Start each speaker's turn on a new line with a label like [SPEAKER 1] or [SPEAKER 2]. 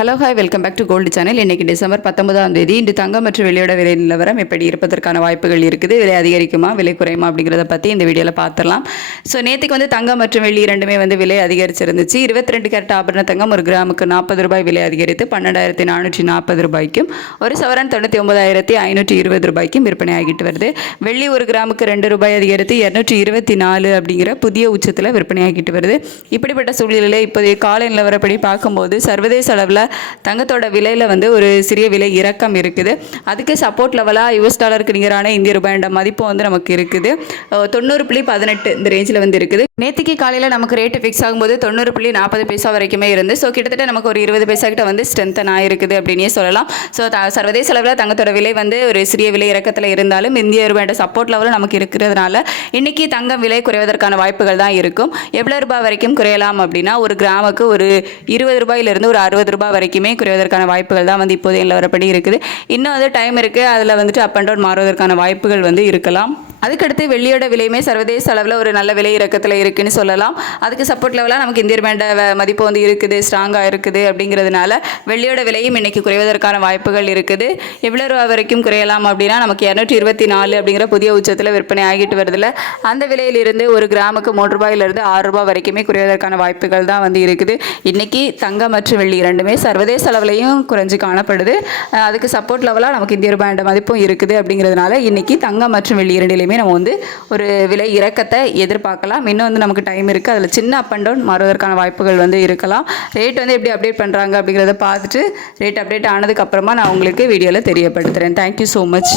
[SPEAKER 1] Hello hi welcome back to gold channel இன்றைக்கி December பத்தொன்பதாம் தேதி இன்று தங்கம் மற்றும் வெளியோட விலை நிலவரம் எப்படி இருப்பதற்கான வாய்ப்புகள் இருக்குது விலை அதிகரிக்குமா விலை குறையுமா அப்படிங்கிறத பற்றி இந்த வீடியோவில் பார்த்துடலாம். ஸோ நேற்றுக்கு வந்து தங்கம் மற்றும் வெள்ளி இரண்டுமே வந்து விலை அதிகரிச்சிருந்துச்சு. இருபத்தி ரெண்டு கேரட் ஆபரண தங்கம் ஒரு கிராமுக்கு நாற்பது ரூபாய் விலை அதிகரித்து பன்னெண்டாயிரத்தி நானூற்றி நாற்பது ரூபாய்க்கும் ஒரு சவரன் தொண்ணூற்றி ஒன்பதாயிரத்தி ஐநூற்றி இருபது ரூபாய்க்கும் விற்பனை ஆகிட்டு வருது. வெள்ளி ஒரு கிராமுக்கு ரெண்டு ரூபாய் அதிகரித்து இரநூற்றி இருபத்தி நாலு அப்படிங்கிற புதிய உச்சத்தில் விற்பனை ஆகிட்டு வருது. இப்படிப்பட்ட சூழ்நிலையில் இப்போதைய காலை நிலவரப்படி பார்க்கும்போது சர்வதேச அளவில் தங்கத்தோட விலையில் வந்து ஒரு சிறிய விலை இறக்கம் இருக்குது. அதுக்கு சப்போர்ட் லெவலாக யூஎஸ் டாலருக்கு நிகரான இந்திய ரூபாயோட மதிப்பு வந்து நமக்கு இருக்குது. தொண்ணூறு புள்ளி பதினெட்டு இந்த ரேஞ்சில் வந்து இருக்குது. நேற்றுக்கு காலையில் நமக்கு ரேட்டு ஃபிக்ஸ் ஆகும்போது தொண்ணூறு புள்ளி நாற்பது பைசா வரைக்குமே இருந்து ஸோ கிட்டத்தட்ட நமக்கு ஒரு இருபது பைசா கிட்ட வந்து ஸ்ட்ரென்தன் ஆகிருக்குது அப்படின்னே சொல்லலாம். ஸோ த சர்வதேச அளவில் தங்கத்தோட விலை வந்து ஒரு சிறிய விலை இறக்கத்தில் இருந்தாலும் இந்திய ரூபாயோட சப்போர்ட் லெவலில் நமக்கு இருக்கிறதுனால இன்னைக்கு தங்கம் விலை குறைவதற்கான வாய்ப்புகள் தான் இருக்கும். எவ்வளோ ரூபாய் வரைக்கும் குறையலாம் அப்படின்னா ஒரு கிராமுக்கு ஒரு இருபது ரூபாயிலிருந்து ஒரு அறுபது ரூபாய் வரைக்குமே குறைவதற்கான வாய்ப்புகள் தான் வந்து இப்போதைய நிலவரப்படி இருக்குது. இன்னும் வந்து டைம் இருக்குது அதில் வந்துட்டு அப் அண்ட் டவுன் மாறுவதற்கான வாய்ப்புகள் வந்து இருக்கலாம். அதுக்கடுத்து வெள்ளியோட விலையுமே சர்வதேச அளவில் ஒரு நல்ல விலை இறக்கத்தில் இருக்குன்னு சொல்லலாம். அதுக்கு சப்போர்ட் லெவலாக நமக்கு இந்திய ரூபாயோட மதிப்பு வந்து இருக்குது ஸ்ட்ராங்காக இருக்குது அப்படிங்கிறதுனால வெள்ளியோட விலையும் இன்னைக்கு குறைவதற்கான வாய்ப்புகள் இருக்குது. எவ்வளோ ரூபா வரைக்கும் குறையலாம் அப்படின்னா நமக்கு இரநூற்றி இருபத்தி நாலு அப்படிங்கிற புதிய உச்சத்தில் விற்பனை ஆகிட்டு வருதுல அந்த விலையிலிருந்து ஒரு கிராமுக்கு மூன்று ரூபாயிலிருந்து ஆறு ரூபாய் வரைக்குமே குறைவதற்கான வாய்ப்புகள் தான் வந்து இருக்குது. இன்னைக்கு தங்கம் மற்றும் வெள்ளி இரண்டுமே சர்வதேச அளவுலையும் குறைஞ்சு காணப்படுது. அதுக்கு சப்போர்ட் லெவலாக நமக்கு இந்திய ரூபாய் மதிப்பும் இருக்குது அப்படிங்கிறதுனால இன்னைக்கு தங்கம் மற்றும் வெள்ளி இரண்டிலையுமே நம்ம வந்து ஒரு விலை இறக்கத்தை எதிர்பார்க்கலாம். இன்னும் வந்து நமக்கு டைம் இருக்குது அதில் சின்ன அப் அண்ட் டவுன் மாறுவதற்கான வாய்ப்புகள் வந்து இருக்கலாம். ரேட் வந்து எப்படி அப்டேட் பண்ணுறாங்க அப்படிங்கிறத பார்த்துட்டு ரேட் அப்டேட் ஆனதுக்கப்புறமா நான் உங்களுக்கு வீடியோவில் தெரியப்படுத்துகிறேன் தேங்க்யூ ஸோ மச்